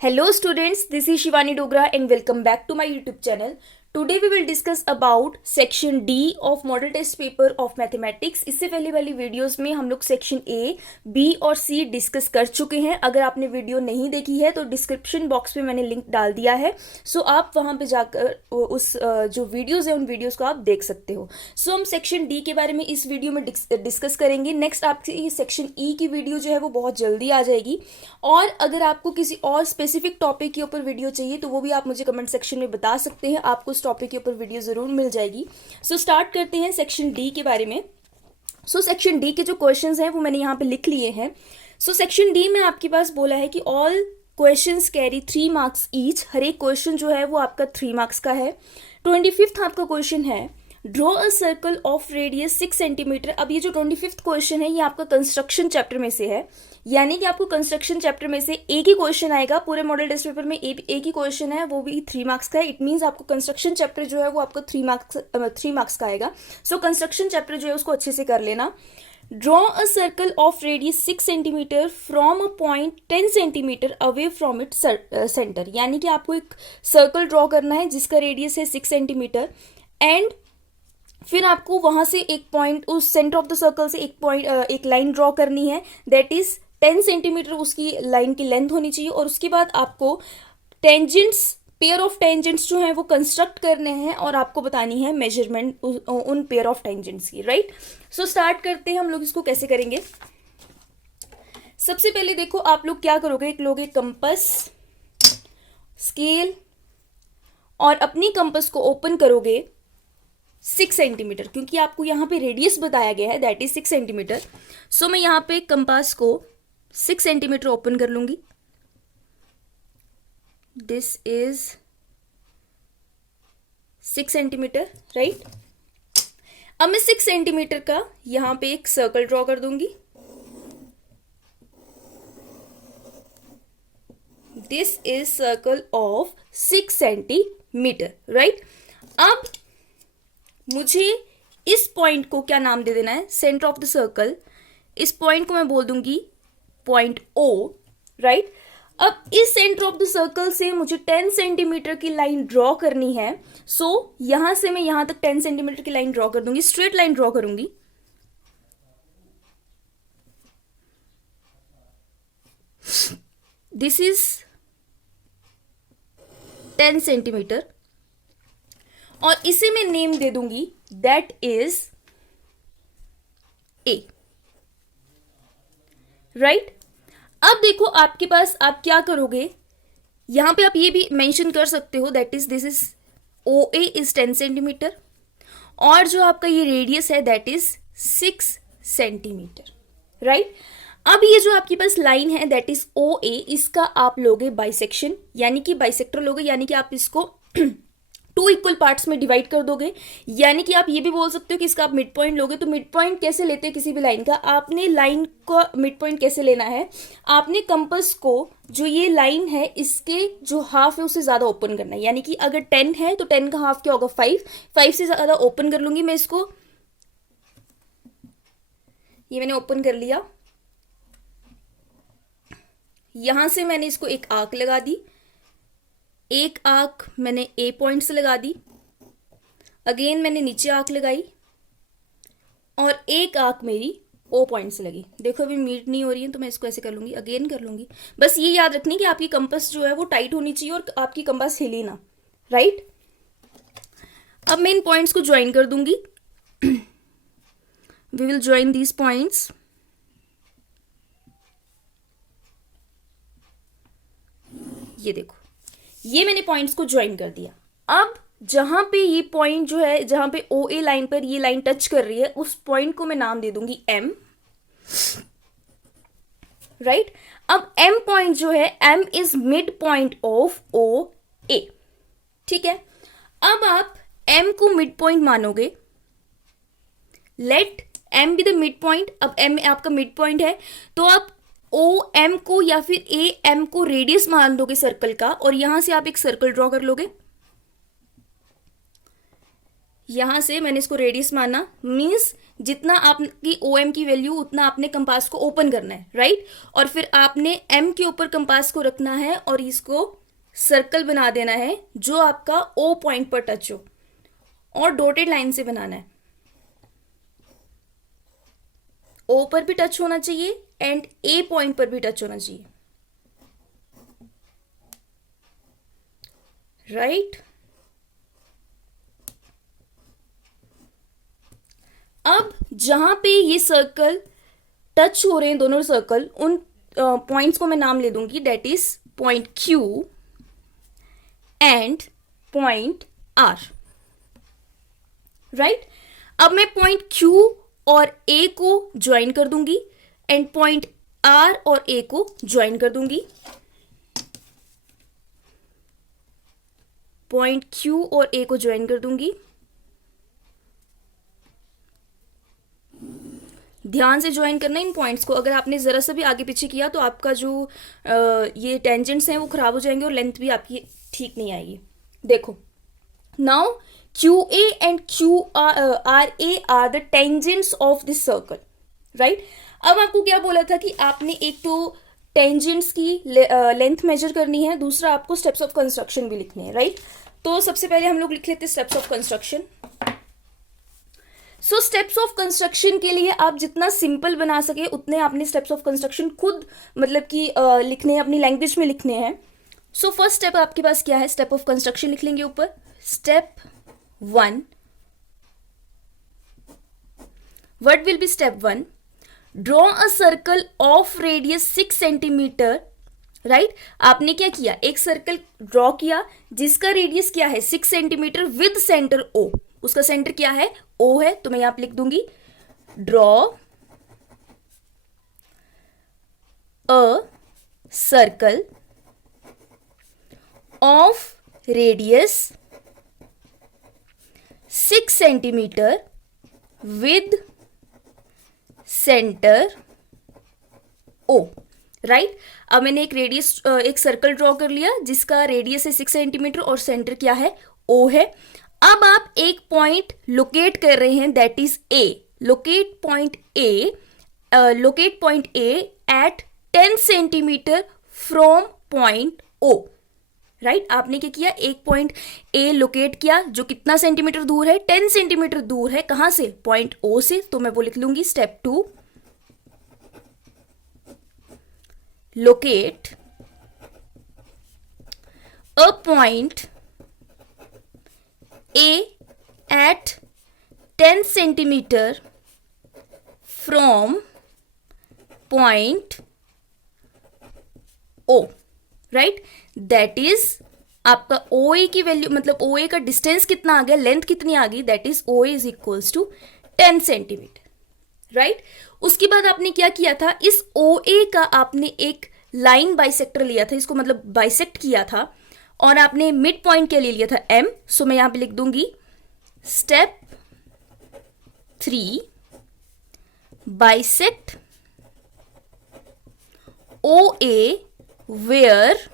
Hello students, this is Shivani Dogra and welcome back to my YouTube channel. Today we will discuss about section D of model test paper of mathematics. इससे पहले वाली videos में हम लोग section A, B और C discuss कर चुके हैं. अगर आपने वीडियो नहीं देखी है तो डिस्क्रिप्शन बॉक्स में मैंने लिंक डाल दिया है. सो आप वहां पे जाकर उस जो वीडियोस है उन वीडियोस को आप देख सकते हो. सो हम सेक्शन D के बारे में इस वीडियो में डिस्कस करेंगे. नेक्स्ट आपकी सेक्शन E की वीडियो जो है वो बहुत जल्दी आ जाएगी. और अगर आपको किसी और स्पेसिफिक टॉपिक के ऊपर वीडियो चाहिए तो वो भी आप मुझे कमेंट सेक्शन में बता सकते हैं. आपको उस टॉपिक के ऊपर वीडियो जरूर मिल जाएगी. सो स्टार्ट करते हैं सेक्शन डी के बारे में. सो सेक्शन डी के जो क्वेश्चंस हैं वो मैंने यहाँ पे लिख लिए हैं. सो सेक्शन डी में आपके पास बोला है कि all questions carry 3 marks each. हर एक क्वेश्चन जो है वो आपका 3 मार्क्स का है. 25th आपका क्वेश्चन है draw a circle of radius 6 centimetre. अब ये जो 25th क्वेश्चन है ये आपका कंस्ट्रक्शन चैप्टर में से है. यानी कि आपको कंस्ट्रक्शन चैप्टर में से एक ही क्वेश्चन आएगा. पूरे मॉडल टेस्ट पेपर में एक ही क्वेश्चन है, वो भी 3 मार्क्स का है. इट मीन्स आपको कंस्ट्रक्शन चैप्टर जो है वो आपको 3 मार्क्स का आएगा. सो कंस्ट्रक्शन चैप्टर जो है उसको अच्छे से कर लेना. Draw a circle of radius 6 centimetre from a point 10 centimetre away from it centre. यानी कि आपको एक सर्कल ड्रॉ करना है जिसका रेडियस है 6 सेंटीमीटर एंड फिर आपको वहां से एक पॉइंट उस सेंटर ऑफ द सर्कल से एक लाइन ड्रॉ करनी है. दैट इज 10 सेंटीमीटर उसकी लाइन की लेंथ होनी चाहिए. और उसके बाद आपको टेंजेंट्स, पेयर ऑफ टेंजेंट्स जो है वो कंस्ट्रक्ट करने हैं और आपको बतानी है मेजरमेंट उन पेयर ऑफ टेंजेंट्स की. राइट. सो स्टार्ट करते हैं हम लोग इसको कैसे करेंगे. सबसे पहले देखो आप लोग क्या करोगे. एक लोगे कंपस, स्केल और अपनी कंपस को ओपन करोगे 6 सेंटीमीटर, क्योंकि आपको यहाँ पे रेडियस बताया गया है दैट इज 6 सेंटीमीटर. सो मैं यहाँ पे कंपास को 6 सेंटीमीटर ओपन कर लूंगी. This is 6 centimetre. राइट. अब मैं 6 सेंटीमीटर का यहाँ पे एक सर्कल ड्रॉ कर दूंगी. This is circle of 6 centimetre. Right. अब मुझे इस पॉइंट को क्या नाम दे देना है, सेंटर ऑफ द सर्कल. इस पॉइंट को मैं बोल दूंगी पॉइंट ओ. राइट. अब इस सेंटर ऑफ द सर्कल से मुझे 10 सेंटीमीटर की लाइन ड्रॉ करनी है. सो यहां से मैं यहां तक 10 सेंटीमीटर की लाइन ड्रॉ कर दूंगी. स्ट्रेट लाइन ड्रॉ करूंगी. दिस इज 10 सेंटीमीटर और इसे मैं नेम दे दूंगी दैट इज ए. राइट. अब देखो आपके पास आप क्या करोगे, यहां पे आप ये भी मेंशन कर सकते हो that is this is O A is 10 centimetre और जो आपका ये रेडियस है दैट इज 6 सेंटीमीटर. राइट. अब ये जो आपके पास लाइन है दैट इज ओ ए, इसका आप लोगे बाइसेक्शन, यानी कि बाइसेक्टर लोगे, यानी कि आप इसको 2 इक्वल पार्ट्स में डिवाइड कर दोगे. यानी कि आप ये भी बोल सकते हो कि इसका आप मिड पॉइंट लोगे. तो मिड पॉइंट कैसे लेते हैं किसी भी लाइन का, आपने लाइन का मिड पॉइंट कैसे लेना है, आपने कंपास को जो ये लाइन है इसके जो हाफ है उससे ज्यादा ओपन करना है. यानी कि अगर 10 है तो 10 का हाफ क्या होगा 5 से ज्यादा ओपन कर लूंगी मैं इसको. ये मैंने ओपन कर लिया. यहां से मैंने इसको एक आर्क लगा दी. एक आर्क मैंने ए पॉइंट से लगा दी. अगेन मैंने नीचे आर्क लगाई और एक आर्क मेरी ओ पॉइंट से लगी. देखो अभी मीट नहीं हो रही है तो मैं इसको ऐसे कर लूंगी, अगेन कर लूंगी. बस ये याद रखनी कि आपकी कंपास जो है वो टाइट होनी चाहिए और आपकी कंपास हिले ना. राइट. अब मैं इन पॉइंट्स को ज्वाइन कर दूंगी. We will join these points. ये देखो ये मैंने पॉइंट्स को ज्वाइन कर दिया. अब जहां पे ये पॉइंट जो है, जहां पे ओ ए लाइन पर ये लाइन टच कर रही है उस पॉइंट को मैं नाम दे दूंगी एम. राइट. अब एम पॉइंट जो है, M is mid point of O A. ठीक है. अब आप एम को मिड पॉइंट मानोगे. Let M be the mid point. अब एम आपका मिड पॉइंट है तो आप ओ एम को या फिर ए एम को रेडियस मान दोगे सर्कल का और यहां से आप एक सर्कल ड्रॉ कर लोगे. यहां से मैंने इसको रेडियस माना, मींस जितना आपकी ओ एम की वैल्यू उतना आपने कंपास को ओपन करना है, राइट। और फिर आपने एम के ऊपर कंपास को रखना है और इसको सर्कल बना देना है जो आपका ओ पॉइंट पर टच हो, और डॉटेड लाइन से बनाना है। ओ पर भी टच होना चाहिए एंड ए पॉइंट पर भी टच होना चाहिए, राइट। अब जहां पे ये सर्कल टच हो रहे हैं, दोनों सर्कल, उन पॉइंट्स को मैं नाम ले दूंगी, that is point Q and point R, right. अब मैं पॉइंट क्यू और ए को ज्वाइन कर दूंगी एंड पॉइंट आर और ए को ज्वाइन कर दूंगी। पॉइंट क्यू और ए को ज्वाइन कर दूंगी। ध्यान से ज्वाइन करना इन पॉइंट्स को, अगर आपने जरा सा भी आगे पीछे किया तो आपका जो ये टेंजेंट्स हैं वो खराब हो जाएंगे और लेंथ भी आपकी ठीक नहीं आएगी। देखो, now Q A and Q R A R the tangents of this circle, right. अब आपको क्या बोला था कि आपने एक तो टेंजेंट्स की लेंथ मेजर करनी है, दूसरा आपको स्टेप्स ऑफ कंस्ट्रक्शन भी लिखने हैं, राइट। तो सबसे पहले हम लोग लिख लेते हैं steps of construction. So steps of construction के लिए आप जितना सिंपल बना सके उतने आपने स्टेप्स ऑफ कंस्ट्रक्शन खुद मतलब कि लिखने हैं, अपनी लैंग्वेज में लिखने हैं। सो फर्स्ट स्टेप आपके पास क्या है, स्टेप ऑफ कंस्ट्रक्शन लिख लेंगे ऊपर। Step 1, what will be step 1? Draw a circle of radius 6 centimetre, right. आपने क्या किया, एक सर्कल ड्रॉ किया जिसका रेडियस क्या है 6 सेंटीमीटर विद सेंटर ओ। उसका सेंटर क्या है, ओ है, तो मैं यहां पे लिख दूंगी draw a circle of radius 6 centimetre with centre O, right. अब मैंने एक रेडियस एक सर्कल ड्रॉ कर लिया जिसका रेडियस है 6 सेंटीमीटर और सेंटर क्या है, ओ है। अब आप एक पॉइंट लोकेट कर रहे हैं, that is A. Locate point A at 10 centimetre from point O, right. आपने क्या किया, एक पॉइंट ए लोकेट किया जो कितना सेंटीमीटर दूर है, 10 सेंटीमीटर दूर है, कहां से, पॉइंट ओ से। तो मैं वो लिख लूंगी step 2, locate a point A at 10 centimeter from point O, right? That is आपका OA की वैल्यू मतलब OA का डिस्टेंस कितना आ गया, लेंथ कितनी आ गई, that is OA is equals to 10 centimetre, right. उसके बाद आपने क्या किया था, इस OA का आपने एक लाइन बाइसेक्टर लिया था, इसको मतलब बाइसेक्ट किया था, और आपने मिड पॉइंट के लिए लिया था M। सो मैं यहां पे लिख दूंगी step 3, bisect OA where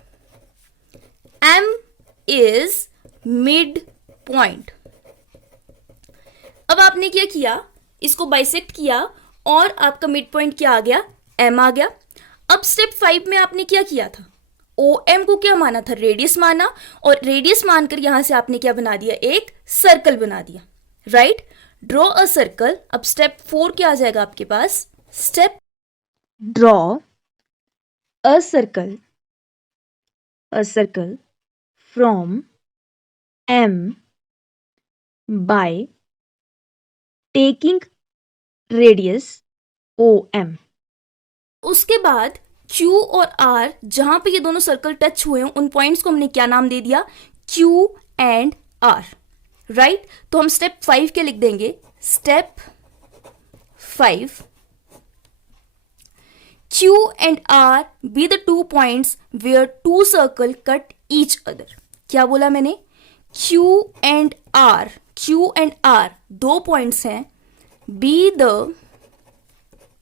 M is mid point. अब आपने क्या किया, इसको बाइसेक्ट किया और आपका मिड पॉइंट क्या आ गया, M आ गया। अब स्टेप 5 में आपने क्या किया था, OM को क्या माना था, रेडियस माना, और रेडियस मानकर यहां से आपने क्या बना दिया, एक सर्कल बना दिया, राइट। Draw a circle. अब स्टेप 4 क्या आ जाएगा आपके पास, step draw a circle from M by taking radius OM। उसके बाद Q और R, जहां पे ये दोनों सर्कल टच हुए हैं, उन पॉइंट्स को हमने क्या नाम दे दिया, Q एंड R, राइट। तो हम स्टेप 5 के लिख देंगे, step 5, Q and R be the 2 points where 2 circle cut each other। क्या बोला मैंने, Q and R दो पॉइंट्स हैं, be the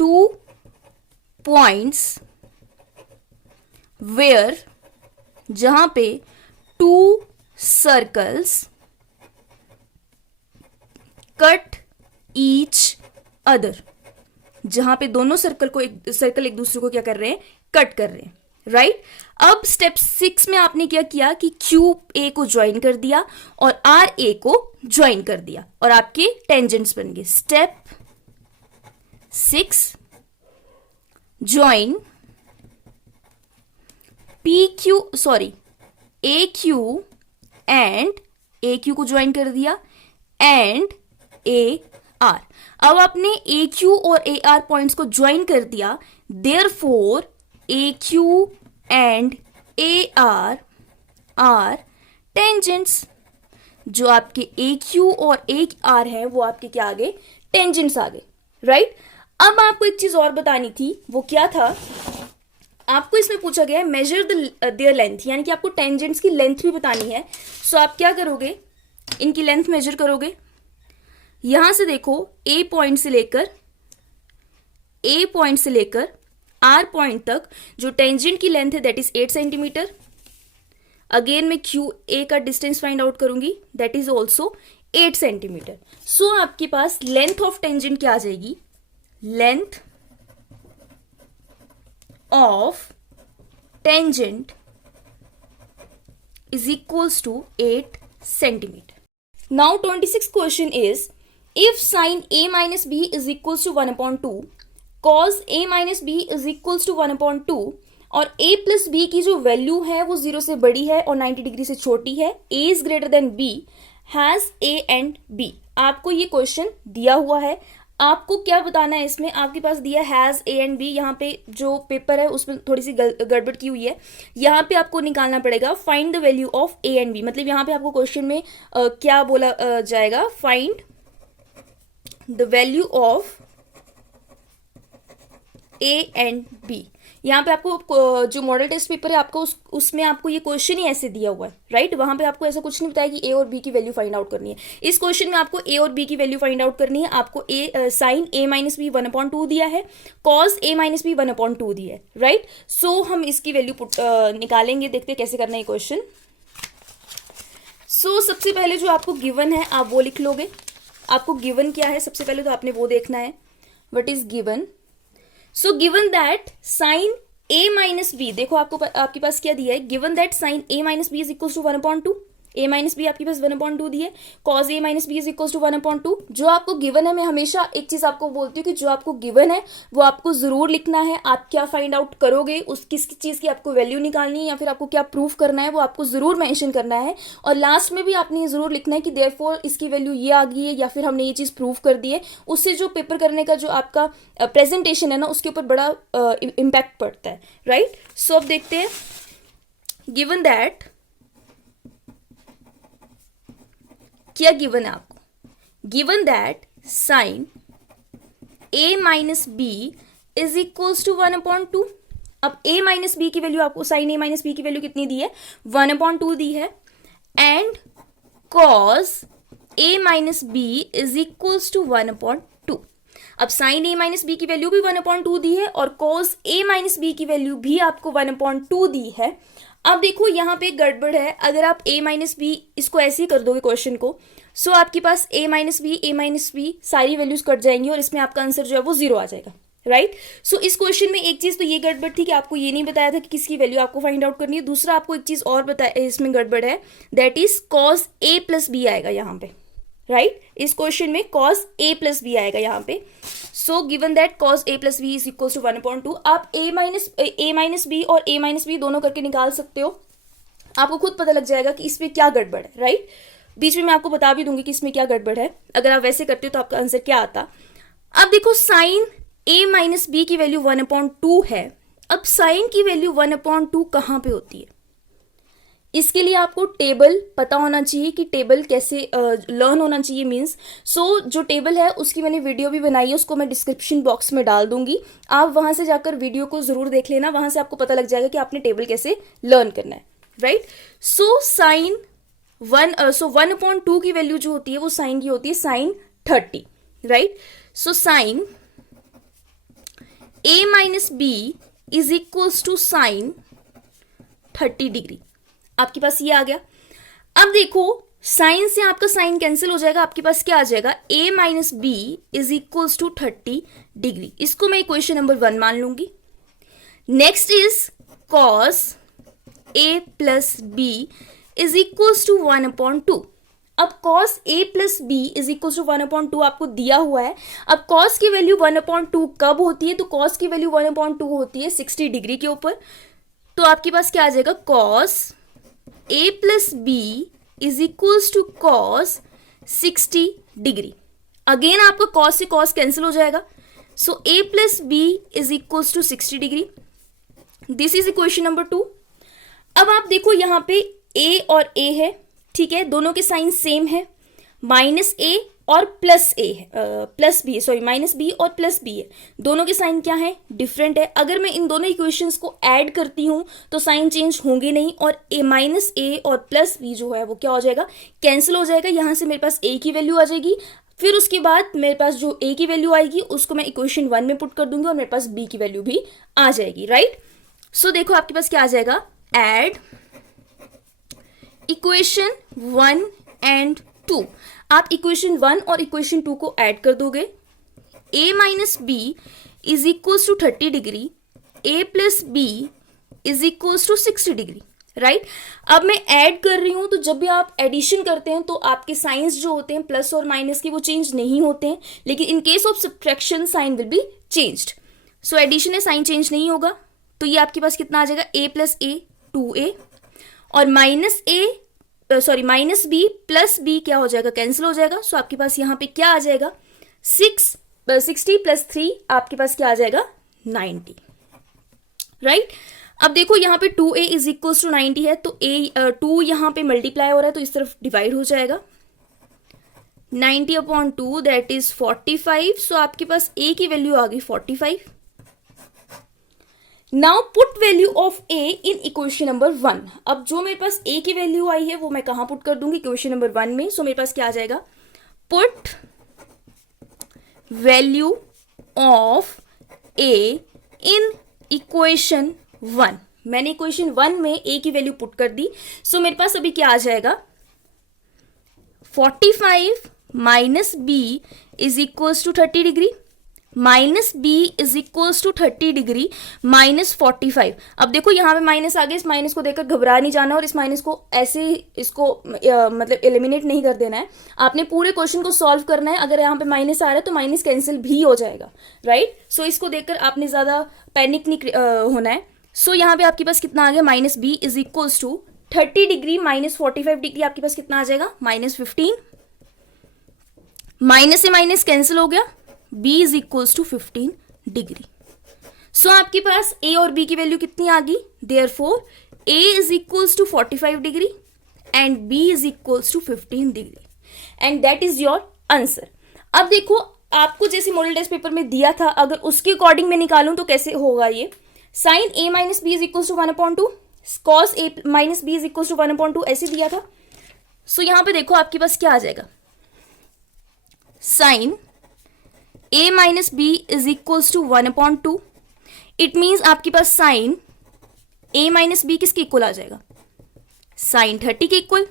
2 points where, जहां पे 2 circles cut each अदर, जहां पे दोनों सर्कल एक दूसरे को क्या कर रहे हैं, कट कर रहे हैं, राइट। अब स्टेप 6 में आपने क्या किया कि क्यू ए को ज्वाइन कर दिया और आर ए को ज्वाइन कर दिया और आपके टेंजेंट्स बन गए। Step 6, join A Q and A Q को ज्वाइन कर दिया एंड ए आर। अब आपने ए क्यू और ए आर पॉइंट्स को ज्वाइन कर दिया, therefore A Q and A R tangents. जो आपके ए क्यू और ए आर है वो आपके क्या आ गए, टेंजेंट्स आ गए, राइट। अब आपको एक चीज और बतानी थी, वो क्या था, आपको इसमें पूछा गया है मेजर देयर लेंथ, यानी कि आपको टेंजेंट्स की लेंथ भी बतानी है। सो आप क्या करोगे, इनकी लेंथ मेजर करोगे। यहां से देखो ए पॉइंट से लेकर आर पॉइंट तक जो टेंजेंट की लेंथ है दैट इज 8 सेंटीमीटर। अगेन मैं क्यू ए का डिस्टेंस फाइंड आउट करूंगी, दैट इज ऑल्सो 8 सेंटीमीटर। सो आपके पास लेंथ ऑफ टेंजेंट क्या आ जाएगी, length of tangent is equals to 8 centimeter. Now 26th question is, if sin a minus b is equals to 1/2, cos a minus b is equals to 1/2 और a plus b की जो value है वो 0 से बड़ी है और 90 डिग्री से छोटी है, a is greater than b, has a and b। आपको ये क्वेश्चन दिया हुआ है, आपको क्या बताना है इसमें, आपके पास दिया हैज ए एंड बी। यहाँ पे जो पेपर है उसमें थोड़ी सी गड़बड़ की हुई है, यहाँ पे आपको निकालना पड़ेगा find the value of A and B. मतलब यहाँ पे आपको क्वेश्चन में क्या बोला जाएगा, find the value of A and B. यहाँ पे आपको जो मॉडल टेस्ट पेपर है आपको उसमें आपको ये क्वेश्चन ही ऐसे दिया हुआ है, राइट। वहां पे आपको ऐसा कुछ नहीं बताया कि ए और बी की वैल्यू फाइंड आउट करनी है। इस क्वेश्चन में आपको ए और बी की वैल्यू फाइंड आउट करनी है। आपको साइन ए माइनस बी 1/2 दिया है, कॉस ए माइनस बी 1/2 दिया है, राइट। सो हम इसकी वैल्यू निकालेंगे, देखते हैं कैसे करना है क्वेश्चन। सो सबसे पहले जो आपको गिवन है आप वो लिख लोगे। आपको गिवन क्या है, सबसे पहले तो आपने वो देखना है, what is given. So given that sine A minus B, देखो आपके पास क्या दिया है, given that sine A minus B is equal to 1/2, A minus B आपके पास 1/2 दी है, cos A minus B is equal to 1/2। जो आपको गिवन है, मैं हमेशा एक चीज आपको बोलती हूँ कि जो आपको गिवन है वो आपको जरूर लिखना है। आप क्या फाइंड आउट करोगे, उस किस चीज की आपको वैल्यू निकालनी है या फिर आपको क्या प्रूफ करना है, वो आपको जरूर मेंशन करना है। और लास्ट में भी आपने ये जरूर लिखना है कि देयरफॉर इसकी वैल्यू ये आ गई है या फिर हमने ये चीज प्रूफ कर दी है। उससे जो पेपर करने का जो आपका प्रेजेंटेशन है ना, उसके ऊपर बड़ा इम्पैक्ट पड़ता है, राइट। सो अब देखते हैं, गिवन दैट क्या गिवन है आपको, given that sine a minus B is equals to 1/2। अब a माइनस बी की वैल्यू आपको, साइन a माइनस बी की वैल्यू कितनी दी है, 1/2 दी है, and cos a minus B is equals to 1/2। अब साइन a माइनस बी की वैल्यू भी 1/2 दी है और कॉस a माइनस बी की वैल्यू भी आपको 1/2 दी है। अब देखो यहाँ पे गड़बड़ है, अगर आप a माइनस बी इसको ऐसे ही कर दोगे क्वेश्चन को, सो आपके पास a माइनस बी सारी वैल्यूज कट जाएंगी और इसमें आपका आंसर जो है वो 0 आ जाएगा, राइट। सो इस क्वेश्चन में एक चीज तो ये गड़बड़ थी कि आपको ये नहीं बताया था कि किसकी वैल्यू आपको फाइंड आउट करनी है। दूसरा आपको एक चीज और बताया इसमें गड़बड़ है, that is cos a plus B आएगा यहाँ पे, राइट। इस क्वेश्चन में कॉस a प्लस बी आएगा यहाँ पे। So given that cos a plus B is equal to 1/2। आप a माइनस बी और a माइनस बी दोनों करके निकाल सकते हो, आपको खुद पता लग जाएगा कि इसमें क्या गड़बड़ है, राइट। बीच में मैं आपको बता भी दूंगी कि इसमें क्या गड़बड़ है। अगर आप वैसे करते हो तो आपका आंसर क्या आता। अब देखो साइन a माइनस बी की वैल्यू 1/2 है। अब साइन की वैल्यू 1/2 कहाँ पे होती है, इसके लिए आपको टेबल पता होना चाहिए कि टेबल कैसे लर्न होना चाहिए, मीन्स जो टेबल है उसकी मैंने वीडियो भी बनाई है, उसको मैं डिस्क्रिप्शन बॉक्स में डाल दूंगी, आप वहां से जाकर वीडियो को जरूर देख लेना, वहां से आपको पता लग जाएगा कि आपने टेबल कैसे लर्न करना है, राइट। सो साइन 1/2 की वैल्यू जो होती है वो साइन की होती है sine 30, right. So sine a minus B is equals to sine 30 degree, आपके पास ये आ गया। अब देखो साइन से आपका साइन कैंसिल हो जाएगा, आपके पास क्या आ जाएगा, a minus B is equals to 30 degree. इसको मैं इक्वेशन नंबर 1 मान लूंगी। Next is cos a plus B is equals to 1/2। अब cos a plus B is equals to 1/2 आपको दिया हुआ है। अब cos की वैल्यू 1/2 कब होती है, तो cos की वैल्यू 1/2 होती है 60 डिग्री के ऊपर। तो आपके पास क्या आ जाएगा, cos a plus B is equals to cos 60 degree. Again आपका cos से cos कैंसिल हो जाएगा, so a plus B is equals to 60 degree. This is equation number 2। अब आप देखो यहाँ पे a और a है, ठीक है, दोनों के साइन सेम है, माइनस a और प्लस a है, plus B, sorry minus b और प्लस b है, दोनों के साइन क्या है, डिफरेंट है। अगर मैं इन दोनों इक्वेशंस को ऐड करती हूँ तो साइन चेंज होंगे नहीं, और a माइनस a और प्लस b जो है वो क्या हो जाएगा, कैंसिल हो जाएगा। यहाँ से मेरे पास a की वैल्यू आ जाएगी, फिर उसके बाद मेरे पास जो a की वैल्यू आएगी उसको मैं इक्वेशन 1 में पुट कर दूंगी और मेरे पास b की वैल्यू भी आ जाएगी, राइट। सो देखो आपके पास क्या आ जाएगा, एड इक्वेशन 1 एंड 2। आप इक्वेशन 1 और इक्वेशन 2 को ऐड कर दोगे, a minus B is equals to 30 degree, a plus B is equals to 60 degree, right. अब मैं ऐड कर रही हूं, तो जब भी आप एडिशन करते हैं तो आपके साइंस जो होते हैं प्लस और माइनस के वो चेंज नहीं होते हैं, लेकिन in case of subtraction sign will be changed. So addition है, साइन चेंज नहीं होगा, तो ये आपके पास कितना आ जाएगा, a प्लस a 2a, और माइनस बी प्लस बी क्या हो जाएगा, कैंसिल हो जाएगा। सो आपके पास यहाँ पे क्या आ जाएगा, 60 प्लस 3 आपके पास क्या आ जाएगा, 90, राइट। अब देखो यहाँ पे 2a इज इक्वल टू 90 है, तो 2 यहाँ पे मल्टीप्लाई हो रहा है तो इस तरफ डिवाइड हो जाएगा, 90/2 दैट इज 45। सो आपके पास a की वैल्यू आ गई 45। Now put value of a in equation number 1। अब जो मेरे पास a की वैल्यू आई है वो मैं कहां पुट कर दूंगी, इक्वेशन नंबर 1 में। सो मेरे पास क्या आ जाएगा, put value of a in equation 1। मैंने इक्वेशन 1 में a की वैल्यू पुट कर दी। सो मेरे पास अभी क्या आ जाएगा, 45 minus b is equals to 30 degree, minus B is equals to 30 degree minus 45। अब देखो यहाँ पे माइनस आ गया, इस माइनस को देखकर घबरा नहीं जाना और इस माइनस को ऐसे इसको मतलब एलिमिनेट नहीं कर देना है, आपने पूरे क्वेश्चन को सॉल्व करना है। अगर यहाँ पे माइनस आ रहा है तो माइनस कैंसिल भी हो जाएगा, राइट। सो इसको देखकर आपने ज़्यादा पैनिक नहीं होना है। सो यहाँ पे आपके पास कितना आ गया, minus B is equals to 30 degree minus 45 degree, आपके पास कितना आ जाएगा, माइनस 15। माइनस से माइनस कैंसिल हो गया, b is equals to 15 degree. So आपके पास a और b की वैल्यू कितनी आ गई, therefore a is equals to 45 degree and b is equals to 15 degree, and that is your answer. अब देखो आपको जैसे मॉडल टेस्ट पेपर में दिया था, अगर उसके अकॉर्डिंग मैं निकालूं तो कैसे होगा ये, sine a minus B is equals to 1/2, cos a minus B is equals to 1/2 ऐसे दिया था। सो यहां पे देखो आपके पास क्या आ जाएगा, sine a minus B is equals to 1/2। It means आपके पास साइन a माइनस बी किसके इक्वल आ जाएगा, साइन 30 के इक्वल,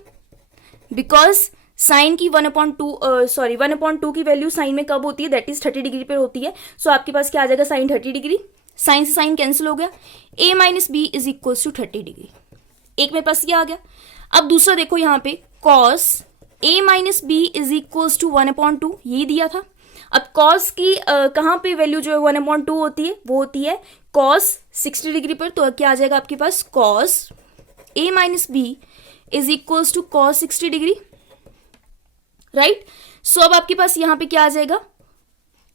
बिकॉज साइन की 1/2 की वैल्यू साइन में कब होती है, दैट इज 30 डिग्री पर होती है। सो आपके पास क्या आ जाएगा, साइन 30 डिग्री, साइन से साइन कैंसिल हो गया, a minus B is equals to 30 degree. एक मेरे पास ये आ गया। अब दूसरा देखो यहाँ पे cos a minus B is equals to 1/2, ये दिया था। अब cos की कहाँ पे वैल्यू जो है 1/2 होती है, वो होती है cos 60 डिग्री पर। तो क्या आ जाएगा आपके पास, cos a minus B is equals to cos 60 degree, right. So अब आपके पास यहाँ पे क्या आ जाएगा,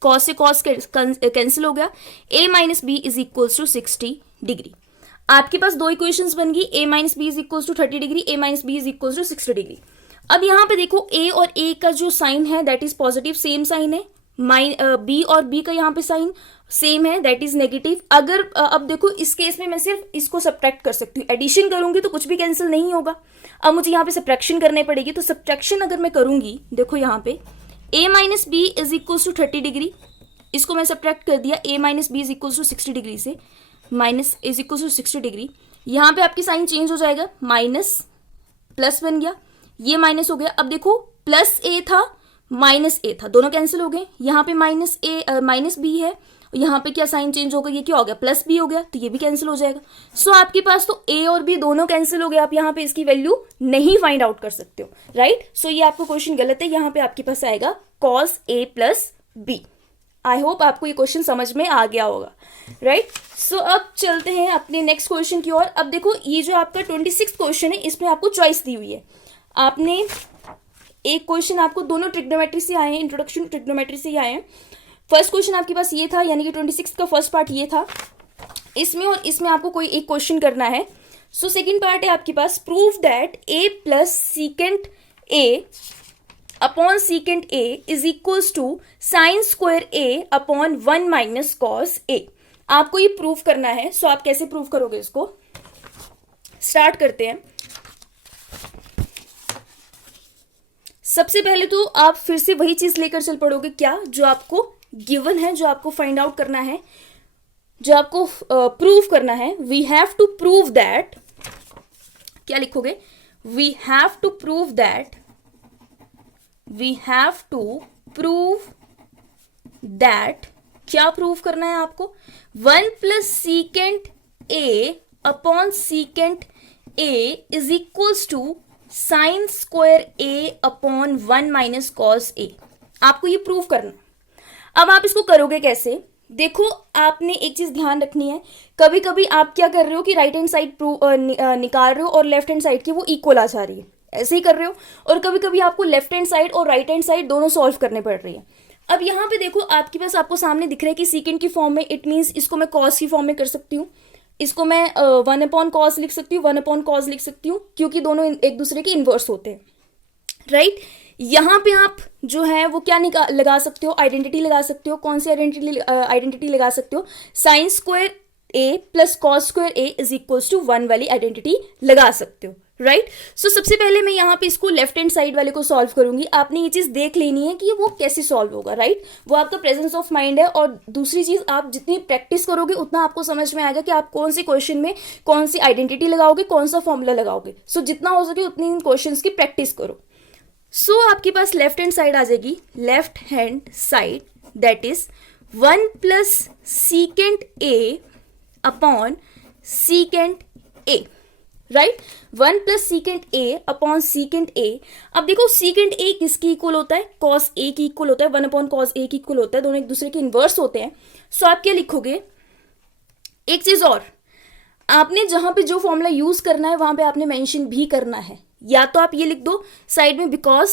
cos से cos कैंसिल हो गया, a minus B is equals to 60 degree. आपके पास दो इक्वेशंस बन गई, a minus B is equals to 30 degree, a minus B is equals to 60 degree. अब यहाँ पे देखो a और a का जो साइन है that is positive, same sign है, b और b का यहाँ पे साइन सेम है, दैट इज नेगेटिव। अगर अब देखो इस केस में मैं सिर्फ इसको सब्ट्रैक्ट कर सकती हूँ, एडिशन करूंगी तो कुछ भी कैंसिल नहीं होगा। अब मुझे यहाँ पे सब्ट्रैक्शन करनी पड़ेगी, तो सब्ट्रैक्शन अगर मैं करूंगी, देखो यहाँ पे a minus B is equals to 30 degree, इसको मैं सब्ट्रैक्ट कर दिया, a minus B is equals to 60 degree से, minus is equals to 60 degree. यहाँ पे आपकी साइन चेंज हो जाएगा, माइनस प्लस बन गया, ये माइनस हो गया। अब देखो प्लस ए था माइनस ए था, दोनों कैंसिल हो गए। यहाँ पे माइनस ए माइनस बी है, यहाँ पे क्या साइन चेंज हो गया, ये क्या हो गया प्लस बी हो गया, तो ये भी कैंसिल हो जाएगा। सो आपके पास तो ए और बी दोनों कैंसिल हो गए, आप यहाँ पे इसकी वैल्यू नहीं फाइंड आउट कर सकते हो, राइट। सो ये आपको क्वेश्चन गलत है, यहाँ पे आपके पास आएगा cos A plus B. I hope आपको ये क्वेश्चन समझ में आ गया होगा, राइट। सो अब चलते हैं अपने नेक्स्ट क्वेश्चन की ओर। अब देखो ये जो आपका 26 क्वेश्चन है, इसमें आपको चॉइस दी हुई है। आपने एक क्वेश्चन आपको दोनों ट्रिग्नोमेट्री से आए हैं, इंट्रोडक्शन टू ट्रिग्नोमेट्री से ही आए हैं। फर्स्ट क्वेश्चन आपके पास ये था, यानी कि 26 का फर्स्ट पार्ट ये था। इसमें और इसमें आपको कोई एक क्वेश्चन करना है। सो सेकंड पार्ट है आपके पास, prove that A plus secant A upon secant A is equals to sine square A upon 1 minus cos A. आपको ये प्रूव करना है। सो आप कैसे प्रूव करोगे इसको, स्टार्ट करते हैं। सबसे पहले तो आप फिर से वही चीज लेकर चल पड़ोगे, क्या जो आपको गिवन है, जो आपको फाइंड आउट करना है, जो आपको प्रूव करना है। We have to prove that, क्या लिखोगे, we have to prove that, we have to prove that, क्या प्रूव करना है आपको, 1 plus secant A upon secant A is equals to sine square A upon 1 minus cos A. आपको ये prove करना। अब आप इसको करोगे कैसे, देखो आपने एक चीज ध्यान रखनी है। कभी कभी आप क्या कर रहे हो कि राइट हैंड साइड निकाल रहे हो और लेफ्ट हैंड साइड की वो इक्वल आ जा रही है, ऐसे ही कर रहे हो। और कभी कभी आपको लेफ्ट हैंड साइड और राइट हैंड साइड दोनों सॉल्व करने पड़ रही है। अब यहाँ पे देखो आपके पास, आपको सामने दिख रहा है कि सीकेंड की फॉर्म में, इट मीन्स इसको मैं कॉस की फॉर्म में कर सकती हूँ, इसको मैं 1 अपॉन कॉस लिख सकती हूँ, 1 अपॉन कॉस लिख सकती हूँ, क्योंकि दोनों एक दूसरे के इन्वर्स होते हैं, राइट। यहाँ पे आप जो है वो क्या लगा सकते हो, आइडेंटिटी लगा सकते हो। कौन सी आइडेंटिटी लगा सकते हो, sine square A plus cos square A is equals to 1 वाली आइडेंटिटी लगा सकते हो, राइट। सो सबसे पहले मैं यहाँ पे इसको लेफ्ट हैंड साइड वाले को सॉल्व करूंगी। आपने ये चीज देख लेनी है कि वो कैसे सॉल्व होगा, राइट। वो आपका प्रेजेंस ऑफ माइंड है। और दूसरी चीज, आप जितनी प्रैक्टिस करोगे उतना आपको समझ में आएगा कि आप कौन सी क्वेश्चन में कौन सी आइडेंटिटी लगाओगे, कौन सा फॉर्मूला लगाओगे। सो जितना हो सके उतनी इन क्वेश्चन की प्रैक्टिस करो। सो आपके पास लेफ्ट हैंड साइड आ जाएगी, left hand side that is 1 plus secant A upon secant A, right. 1 plus secant A upon secant ए। अब देखो सीकेंट ए किसकी इक्वल होता है, कॉस ए की इक्वल होता है, 1 अपॉन कॉस ए की इक्वल होता है, दोनों एक दूसरे के इन्वर्स होते हैं। सो आप क्या लिखोगे, एक चीज और, आपने जहां पे जो फॉर्मूला यूज करना है वहां पे आपने मेंशन भी करना है। या तो आप ये लिख दो साइड में, because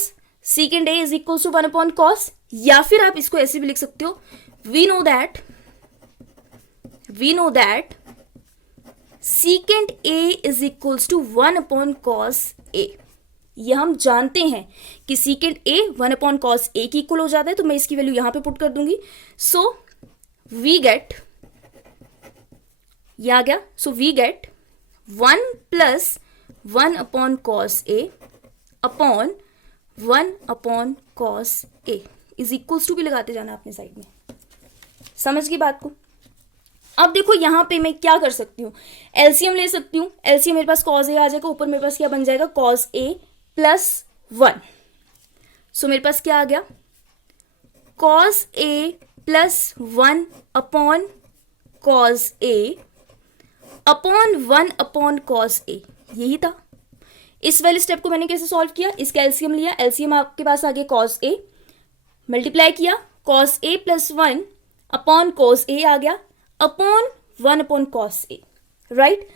secant A is equal to 1 upon cos, या फिर आप इसको ऐसे भी लिख सकते हो, we know that secant A is equals to 1 upon cos A. ये हम जानते हैं कि secant A 1 upon cos A की इक्वल हो जाता है, तो मैं इसकी वैल्यू यहां पे पुट कर दूंगी। सो वी गेट, ये आ गया। So we get 1 plus 1 upon cos A upon 1 upon cos A is equals to भी लगाते जाना अपने साइड में। समझ गई बात को। अब देखो यहाँ पे मैं क्या कर सकती हूँ, एलसीएम ले सकती हूँ। एलसीएम मेरे पास कॉस ए आ जाएगा, ऊपर मेरे पास क्या बन जाएगा, कॉस ए प्लस 1। सो मेरे पास क्या आ गया, cos A plus 1 upon cos A upon 1 upon cos ए, यही था। इस वाले स्टेप को मैंने कैसे सॉल्व किया, इसका एलसीएम लिया, एलसीएम आपके पास आ गया कॉस ए, मल्टीप्लाई किया, cos A plus 1 upon cos ए आ गया, upon 1 upon cos A, right.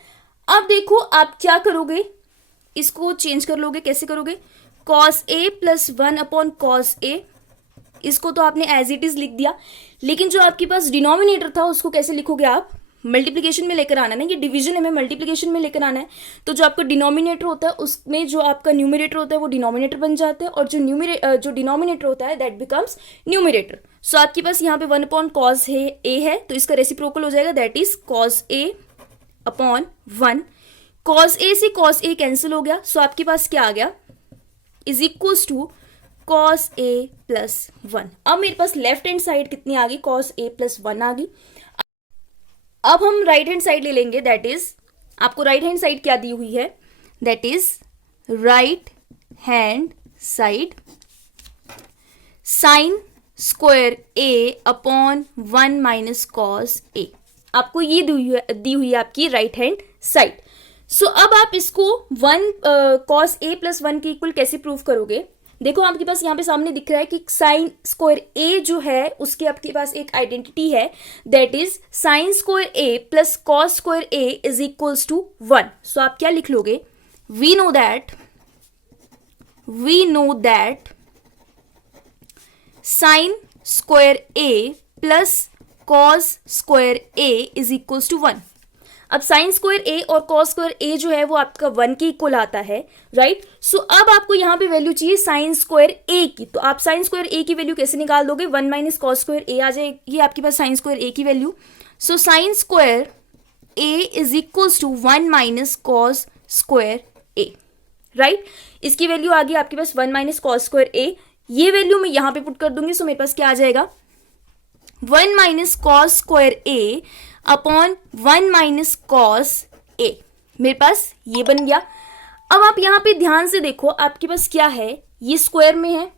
अब देखो आप क्या करोगे, इसको चेंज कर लोगे। कैसे करोगे, cos A plus 1 upon cos ए, इसको तो आपने एज इट इज लिख दिया, लेकिन जो आपके पास डिनोमिनेटर था उसको कैसे लिखोगे आप, मल्टीप्लिकेशन में लेकर आना है ना, ये डिवीजन है, मैं मल्टीप्लिकेशन में लेकर आना है। तो जो आपका डिनोमिनेटर होता है उसमें जो आपका न्यूमरेटर होता है वो डिनोमिनेटर बन जाता है, और जो डिनोमिनेटर होता है दैट बिकम्स न्यूमरेटर। सो आपके पास यहाँ पे 1 अपॉन कॉस ए है, तो इसका रेसिप्रोकल हो जाएगा, that is cos A upon 1। Cos A से कॉस ए कैंसिल हो गया, सो आपके पास क्या आ गया, is equals to cos A plus 1। अब मेरे पास लेफ्ट हैंड साइड कितनी आ गई, कॉस ए प्लस 1 आ गई। अब हम राइट हैंड साइड ले लेंगे, दैट इज आपको राइट हैंड साइड क्या दी हुई है, that is right hand side sine square A upon 1 minus cos A. आपको ये दी हुई है आपकी राइट हैंड साइड। सो अब आप इसको 1 कॉस ए प्लस 1 के इक्वल कैसे प्रूव करोगे? देखो आपके पास यहाँ पे सामने दिख रहा है कि साइन स्क्वायर ए जो है उसके आपके पास एक आइडेंटिटी है, that is sine square A plus cos square A is equals to 1। So आप क्या लिख लोगे? We know that sine square A plus cos square A is equals to 1। अब साइन स्क्वायर ए और कॉस स्क्वायर ए जो है वो आपका 1 के इक्वल आता है, राइट? सो अब आपको यहाँ पे वैल्यू चाहिए साइन स्क्वायर ए की, तो आप साइन स्क्वायर ए की वैल्यू कैसे निकाल दोगे? 1 माइनस कॉस स्क्वायर ए आ जाएगी आपके पास साइन स्क्वायर ए की value. So sine square A is equals to 1 minus cos square A, right? इसकी वैल्यू आ गई आपके पास 1 माइनस कॉस स्क्वायर ए। ये वैल्यू मैं यहाँ पे पुट कर दूंगी, सो मेरे पास क्या आ जाएगा? 1 minus cos square A upon 1 minus cos ए। मेरे पास ये बन गया। अब आप यहाँ पे ध्यान से देखो, आपके पास क्या है, ये स्क्वायर में है।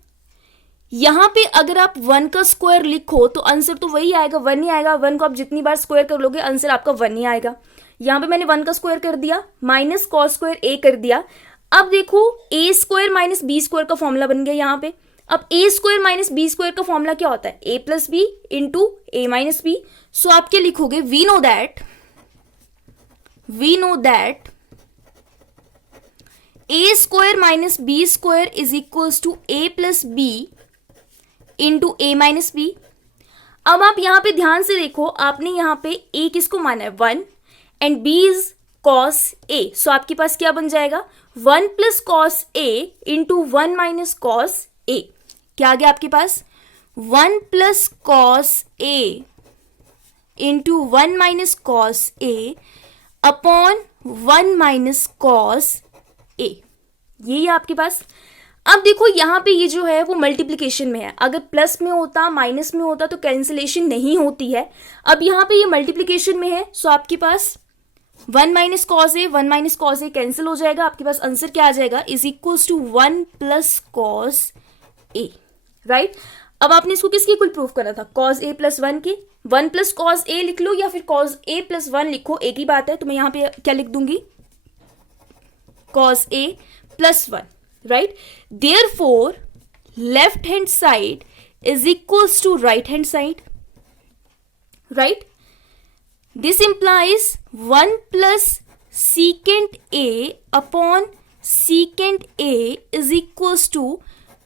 यहाँ पे अगर आप 1 का स्क्वायर लिखो तो आंसर तो वही आएगा, 1 ही आएगा। 1 को आप जितनी बार स्क्वायर कर लोगे आंसर आपका 1 ही आएगा। यहाँ पे मैंने 1 का स्क्वायर कर दिया, माइनस कॉस स्क्वायर ए कर दिया। अब देखो A square minus B square का फॉर्मूला बन गया यहाँ पे। अब A square minus B square का फॉर्मूला क्या होता है? A plus B into A minus B. So आप क्या लिखोगे? We know that A square minus B square is equals to A plus B into A minus B. अब आप यहां पे ध्यान से देखो, आपने यहां पे ए किसको माना है? 1 एंड बी इज कॉस ए। सो आपके पास क्या बन जाएगा? 1 प्लस कॉस ए इंटू 1 माइनस कॉस ए। क्या आ गया आपके पास? 1 plus cos A into 1 minus cos A upon 1 minus cos ए। यही है आपके पास। अब देखो यहाँ पे ये जो है वो मल्टीप्लिकेशन में है, अगर प्लस में होता माइनस में होता तो कैंसिलेशन नहीं होती है। अब यहाँ पे ये मल्टीप्लिकेशन में है, सो आपके पास 1 minus cos A 1 minus cos A cancel हो जाएगा। आपके पास आंसर क्या आ जाएगा? Is equals to 1 plus cos A, right? अब आपने इसको किसकी इक्वल प्रूफ करना था? कॉस ए प्लस 1 की। 1 प्लस कॉस ए लिख लो या फिर कॉस ए प्लस 1 लिखो, एक ही बात है। तो मैं यहाँ पे क्या लिख दूंगी? Cos A plus 1, right? Therefore left hand side is equals to right hand side, right? This implies 1 plus secant a upon secant a is equals to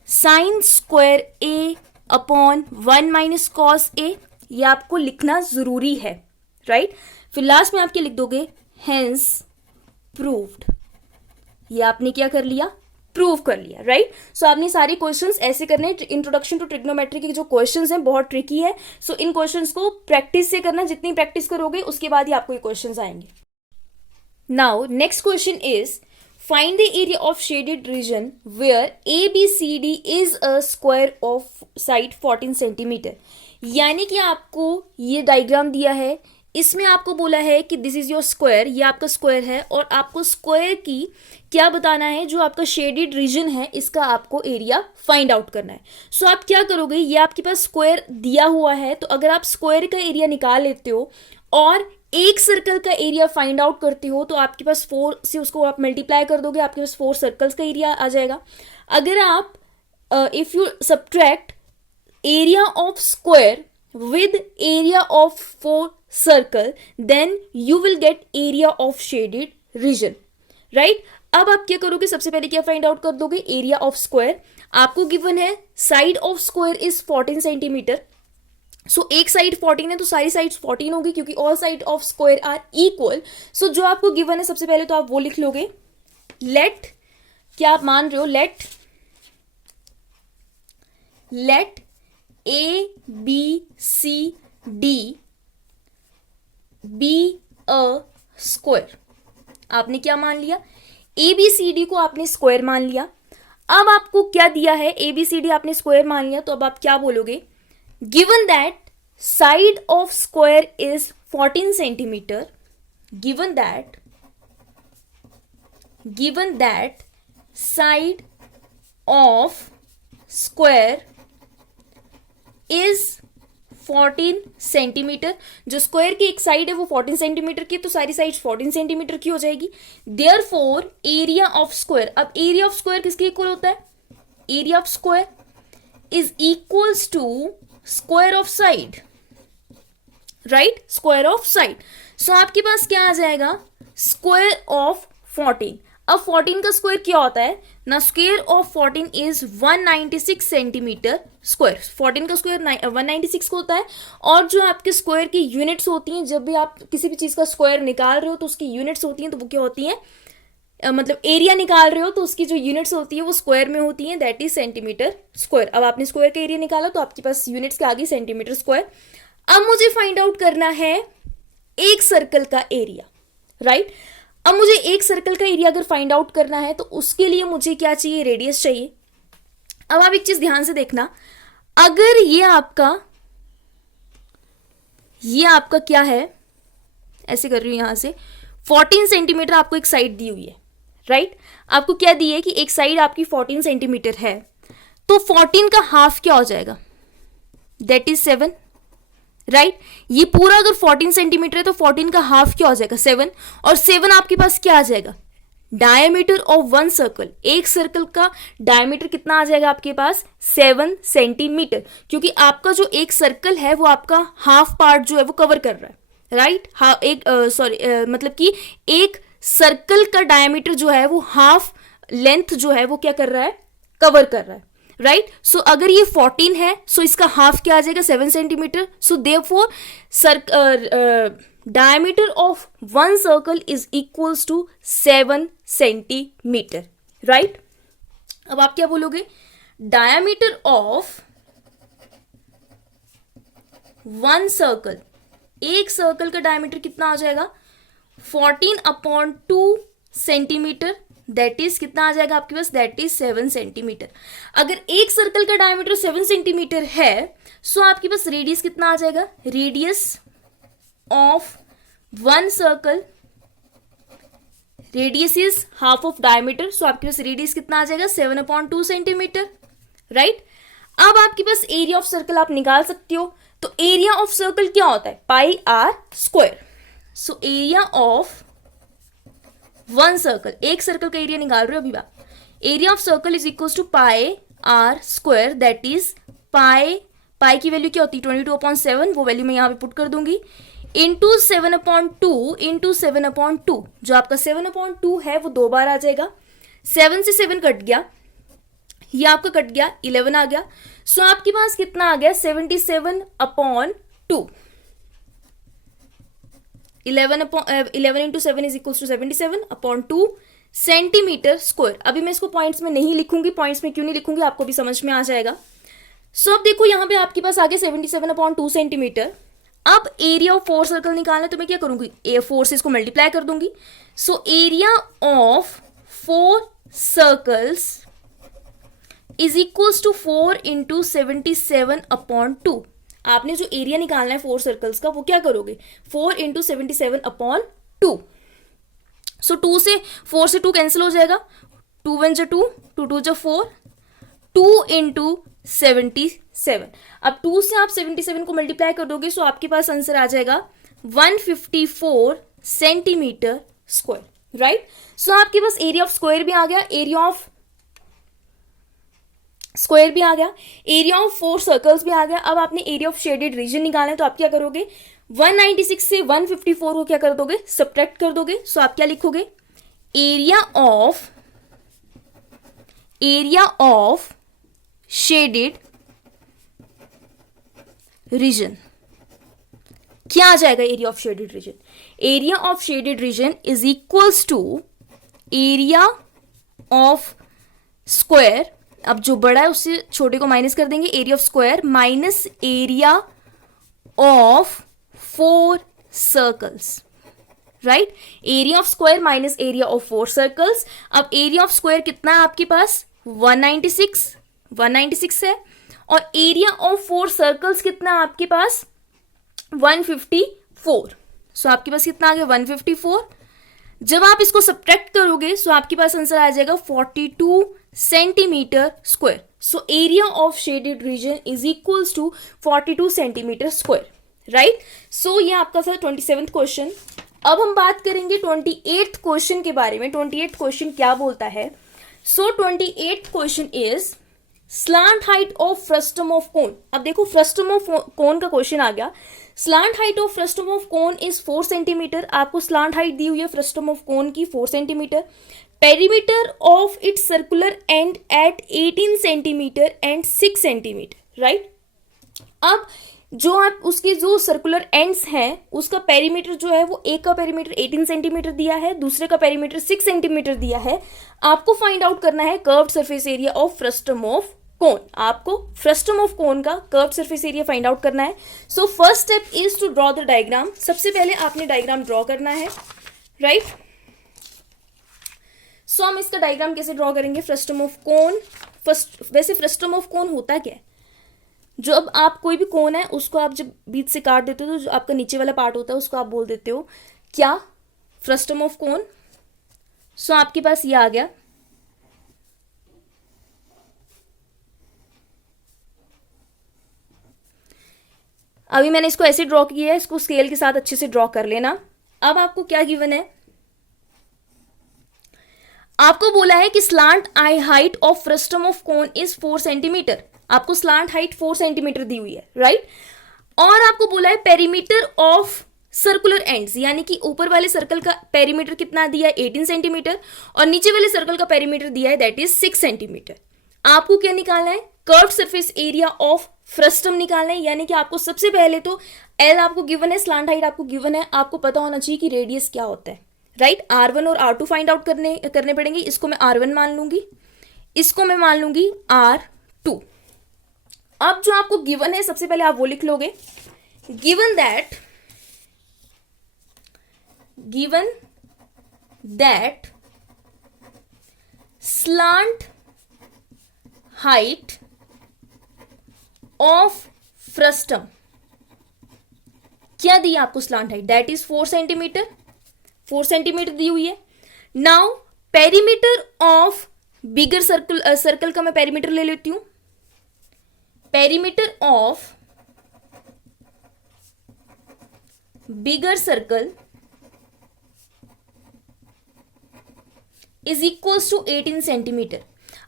sine square A upon 1 minus cos A. ये आपको लिखना जरूरी है, right? फिर last में आप क्या लिख दोगे? Hence proved. ये आपने क्या कर लिया? प्रूव कर लिया, राइट? सो आपने सारे क्वेश्चंस ऐसे करने। इंट्रोडक्शन टू ट्रिग्नोमेट्री के जो क्वेश्चंस हैं बहुत ट्रिकी है, सो इन क्वेश्चंस को प्रैक्टिस से करना। जितनी प्रैक्टिस करोगे उसके बाद ही आपको ये क्वेश्चंस आएंगे। Now next question is find the area of shaded region where ABCD is a square of side 14 centimeter। यानी कि आपको ये डायग्राम दिया है, इसमें आपको बोला है कि दिस इज योर स्क्वायर, ये आपका स्क्वायर है और आपको स्क्वायर की क्या बताना है? जो आपका शेडेड रीजन है इसका आपको एरिया फाइंड आउट करना है। सो आप क्या करोगे? ये आपके पास स्क्वायर दिया हुआ है, तो अगर आप स्क्वायर का एरिया निकाल लेते हो और एक सर्कल का एरिया फाइंड आउट करते हो तो आपके पास 4 से उसको आप मल्टीप्लाई कर दोगे, आपके पास 4 सर्कल्स का एरिया आ जाएगा। अगर आप if you subtract area of square with area of 4 circle then you will get area of shaded region, right? अब आप क्या करोगे? सबसे पहले क्या फाइंड आउट कर दोगे? Area of square. आपको गिवन है side of square is 14 centimetre. So एक साइड 14 है तो सारी साइड्स 14 होगी क्योंकि all side of square are equal. So जो आपको गिवन है सबसे पहले तो आप वो लिख लोगे। लेट, क्या आप मान रहे हो? Let A B C D be a square। आपने क्या मान लिया? A B C D को आपने स्क्वायर मान लिया। अब आपको क्या दिया है? A B C D आपने स्क्वायर मान लिया, तो अब आप क्या बोलोगे? Given that side of square is 14 centimetre, given that side of square is 14 centimetre. जो स्क्वायर की एक साइड है वो 14 सेंटीमीटर की, तो सारी साइड 14 सेंटीमीटर की हो जाएगी। देयरफॉर एरिया ऑफ स्क्वायर, अब एरिया ऑफ स्क्वायर किसके इक्वल होता है? Area of square is equals to square of side, right, square of side. So आपके पास क्या आ जाएगा? Square of 14। अब 14 का स्क्वायर क्या होता है ना? Square of 14 is 196 centimetre square. 14 का स्क्वायर 196 का होता है। और जो आपके स्क्वायर की यूनिट्स होती हैं, जब भी आप किसी भी चीज का स्क्वायर निकाल रहे हो तो उसकी यूनिट्स होती हैं, तो वो क्या होती हैं? मतलब एरिया निकाल रहे हो तो उसकी जो यूनिट्स होती है वो स्क्वायर में होती हैं, दैट इज सेंटीमीटर स्क्वायर। अब आपने स्क्वायर का एरिया निकाला तो आपके पास यूनिट्स के आगे सेंटीमीटर स्क्वायर। अब मुझे फाइंड आउट करना है एक सर्कल का एरिया, राइट। अब मुझे एक सर्कल का एरिया अगर फाइंड आउट करना है तो उसके लिए मुझे क्या चाहिए? रेडियस चाहिए। अब आप एक चीज ध्यान से देखना, अगर ये आपका क्या है, ऐसे कर रही हूं यहां से, 14 सेंटीमीटर आपको एक साइड दी हुई है, राइट। आपको क्या दी है कि एक साइड आपकी 14 सेंटीमीटर है, तो 14 का हाफ क्या हो जाएगा? That is 7, right. ये पूरा अगर 14 सेंटीमीटर है तो 14 का हाफ क्या हो जाएगा? 7। और 7 आपके पास क्या आ जाएगा? Diameter of one circle. एक सर्कल का डायमीटर कितना आ जाएगा आपके पास? 7 सेंटीमीटर, क्योंकि आपका जो एक सर्कल है वो आपका हाफ पार्ट जो है वो कवर कर रहा है, राइट। मतलब कि एक सर्कल का डायमीटर जो है वो हाफ लेंथ जो है वो क्या कर रहा है? कवर कर रहा है, राइट। सो अगर ये 14 है, सो इसका हाफ क्या आ जाएगा? 7 centimetre. So therefore diameter of one circle is equals to 7 centimetre, right. अब आप क्या बोलोगे? डायमीटर ऑफ वन सर्कल, एक सर्कल का डायमीटर कितना आ जाएगा? 14/2 सेंटीमीटर, दैट इज कितना आ जाएगा आपके पास? That is 7 centimetre. अगर एक सर्कल का डायमीटर 7 सेंटीमीटर है, सो आपके पास रेडियस कितना आ जाएगा? Radius of one circle, radius is half of diameter, so आपके पास रेडियस कितना आ जाएगा? 7/2 सेंटीमीटर, राइट। अब आपके पास एरिया ऑफ सर्कल आप निकाल सकते हो, तो एरिया ऑफ सर्कल क्या होता है? Pi r square. So area of one circle, एक सर्कल का एरिया निकाल रहे हो अभी आप, area of circle is equal to pi r square, that is pi की वैल्यू क्या होती है? 22/7, वो वैल्यू मैं यहां पे पुट कर दूंगी, इंटू 7/2 इंटू 7/2। जो आपका 7/2 है वो 2 बार आ जाएगा। 7 से 7 कट गया, ये आपका कट गया, 11 आ गया। सो आपके पास कितना आ गया? 77/2। 11 into 7 is equal to 77/2 centimetre square. अभी मैं इसको पॉइंट्स में नहीं लिखूंगी, पॉइंट्स में क्यों नहीं लिखूंगी आपको भी समझ में आ जाएगा। सो अब देखो यहां पे आपके पास आ गया 77/2 सेंटीमीटर। अब एरिया ऑफ 4 सर्कल निकालना है तो मैं क्या करूंगी? 4 से इसको मल्टीप्लाई कर दूंगी। So area of 4 circles is equals to 4 into 77/2। आपने जो एरिया निकालना है 4 सर्कल्स का वो क्या करोगे? 4 इंटू 77/2। सो 2 से 4 से 2 कैंसिल हो जाएगा, 2 1 जा 2, 2 2 जा 4, 2 इंटू 77। अब 2 से आप 77 को मल्टीप्लाई कर दोगे, सो आपके पास आंसर आ जाएगा 154 सेंटीमीटर स्क्वायर, राइट। सो आपके पास एरिया ऑफ स्क्वायर भी आ गया, एरिया ऑफ स्क्वायर भी आ गया, एरिया ऑफ 4 सर्कल्स भी आ गया। अब आपने एरिया ऑफ शेडेड रीजन निकालना है तो आप क्या करोगे? 196 से 154 को क्या कर दोगे? सब्ट्रैक्ट कर दोगे। सो आप क्या लिखोगे? एरिया ऑफ शेडेड रीजन क्या आ जाएगा? Area of shaded region, area of shaded region is equals to area of square. अब जो बड़ा है उससे छोटे को माइनस कर देंगे, area of square minus area of 4 circles, right. Area of square minus area of 4 circles. अब एरिया ऑफ स्क्वायर कितना है आपके पास? 196 है, और एरिया ऑफ 4 सर्कल्स कितना है आपके पास? 154। सो आपके पास कितना आ गया? 154। जब आप इसको सब्ट्रैक्ट करोगे सो आपके पास आंसर आ जाएगा 42 centimetre square. So area of shaded region is equals to 42 centimetre square, right. So ये आपका था 27th क्वेश्चन। अब हम बात करेंगे 28th क्वेश्चन के बारे में। 28th क्वेश्चन क्या बोलता है? So 28th question is slant height of frustum of cone. अब देखो फ्रस्टम ऑफ कोन का क्वेश्चन आ गया। Slant height of frustum of cone is 4 centimetre. आपको स्लांट हाइट दी हुई है फ्रस्टम ऑफ कोन की 4 centimetre. Perimeter of its circular end at 18 centimetre and 6 centimetre, right. अब जो आप उसके जो सर्कुलर एंड्स हैं उसका पेरीमीटर जो है वो एक का पेरीमीटर 18 सेंटीमीटर दिया है, दूसरे का पेरीमीटर 6 सेंटीमीटर दिया है। आपको फाइंड आउट करना है curved surface area of frustum of cone. आपको फ्रस्टम ऑफ कोन का curved surface area find out करना है। So first step is to draw the diagram. सबसे पहले आपने डायग्राम ड्रॉ करना है, राइट। सो हम इसका डायग्राम कैसे ड्रॉ करेंगे? फ्रस्टम ऑफ कोन, वैसे फ्रस्टम ऑफ कोन होता क्या है? जब आप कोई भी कोन है उसको आप जब बीच से काट देते हो तो जो आपका नीचे वाला पार्ट होता है उसको आप बोल देते हो क्या? फ्रस्टम ऑफ कोन। सो आपके पास ये आ गया। अभी मैंने इसको ऐसे ड्रॉ किया है, इसको स्केल के साथ अच्छे से ड्रॉ कर लेना। अब आपको क्या गिवन है? आपको बोला है कि slant I height of frustum of cone is 4 centimetre. आपको स्लांट हाइट 4 सेंटीमीटर दी हुई है, राइट। और आपको बोला है पेरीमीटर ऑफ सर्कुलर एंड्स, यानी कि ऊपर वाले सर्कल का पेरीमीटर कितना दिया है? 18 सेंटीमीटर। और नीचे वाले सर्कल का पेरीमीटर दिया है दैट इज 6 सेंटीमीटर। आपको क्या निकालना है? Curved surface area of frustum निकालना है। यानी कि आपको सबसे पहले तो एल आपको गिवन है, स्लांट हाइट आपको गिवन है, आपको पता होना चाहिए कि रेडियस क्या होता है, राइट। R1 और R2 फाइंड आउट करने पड़ेंगे। इसको मैं R1 मान लूंगी, इसको मैं मान लूंगी R2। अब जो आपको गिवन है सबसे पहले आप वो लिख लोगे। Given that slant height of frustum, क्या दी आपको slant height? That is 4 centimetre. 4 centimetre दी हुई है। Now perimeter of bigger circle का मैं पेरीमीटर ले लेती हूं। Perimeter of bigger circle is equals to 18 centimetre.